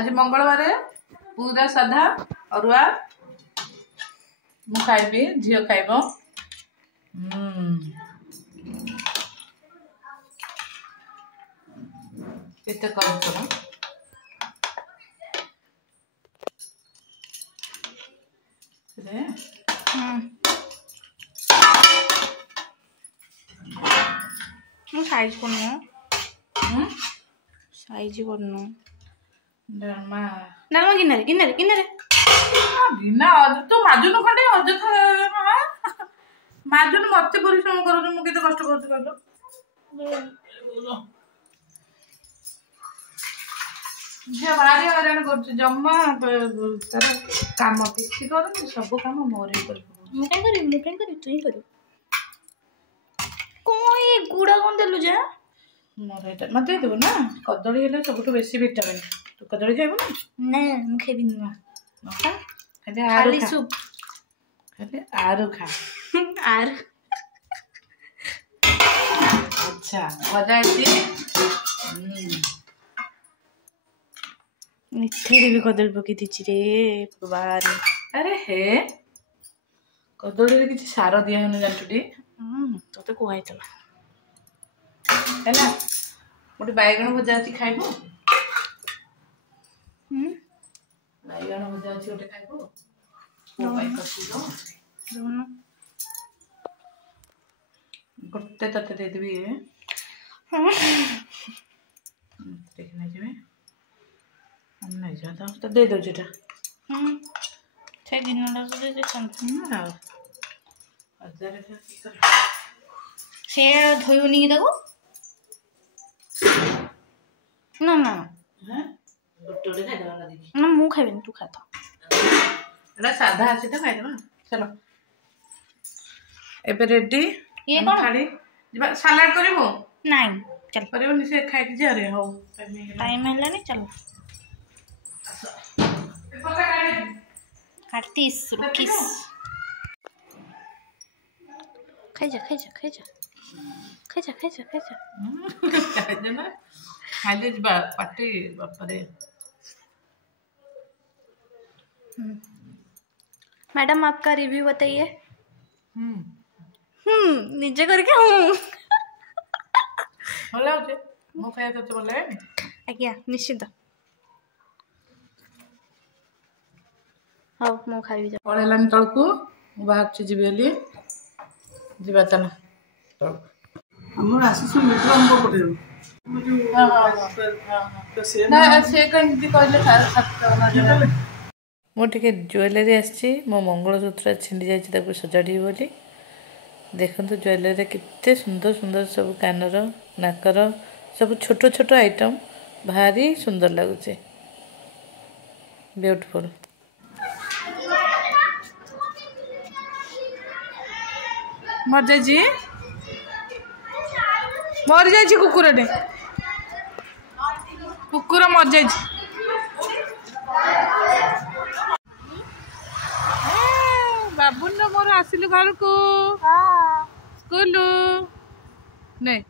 आज मंगलवार पूरा साधा अरुआ मु खाइबी झील खाइब केते कर साइज करनु साइज करनु डरमा डालमा किनारे किनारे किनारे बिना तू माजुन खंडे अजथा माजुन मते परिश्रम करू मु केते कष्ट करछ कहलो जे भारी हरान करछ जम्मा तार काम किछि करनी सब काम मोरे कर मु केन करी तू ही करू कोई गुड़ा कोन देलु जा मोरे मते देबो ना कदली हेले सबटु बेसी विटामिन तू कदली खाइबो ना मु खाइबी ना नखा खाली खाली सूप खाली आरु खा आर अच्छा मजा आइती निथेरे भी कदली पकी दिछि रे भगवान अरे हे कदली रे किछि सार दिया हन जानटुडी तते कोहाई चला हैला मोटी बैगण भजा अछि खाइबो बैगण भजा अछि ओटे खाइबो ओ पाई कछि दो दोनो गोटे तते दे देबी देख नै जेबे हम नै जाता तो दे दो जेटा से दिनडा से दे संत ना हजार का की कर से धोयुनी ताको ना ना हैं गोटे खाइ दवा ना देखि ना मु खाइबेन तू खा तो एटा साधा आछि त खाइ देबा चलो एबे रेडी ये कोन खाली जिबा सलाड करिवो नहीं चल करिवो नि से खाइ जे अरे हो टाइम हैला नहीं चल काटिस रुकिस खाइ जा खाइ जा खाइ जा खाइ जा खाइ जा खाइ जा खाइ दे ना खाइले जिबा पाटी बापरे मैडम आपका रिव्यू बताइए नीचे करके भला होचे मो खाया तो भला है आज्ञा निश्चित हाँ मो खाइबी जा पळेलान तळकू बाहर छि जिबेली जिबा तन हमर आशीष मित्र हमको पठेल ना से कहीं कहले मो टिके ज्वेलरी आछि मो मंगलसूत्र छिंडी जाछि ताको सजाडी बोली देखंतु ज्वेलरी कितने सुंदर सुंदर सब कानर नाकर सब छोट छोट आइटम भारी सुंदर लगुचे ब्यूटीफुल मर जाइछि कुकुर ने कुकुर मर जाइछि बाबुन मोर आसिलु घर को स्कूल नहीं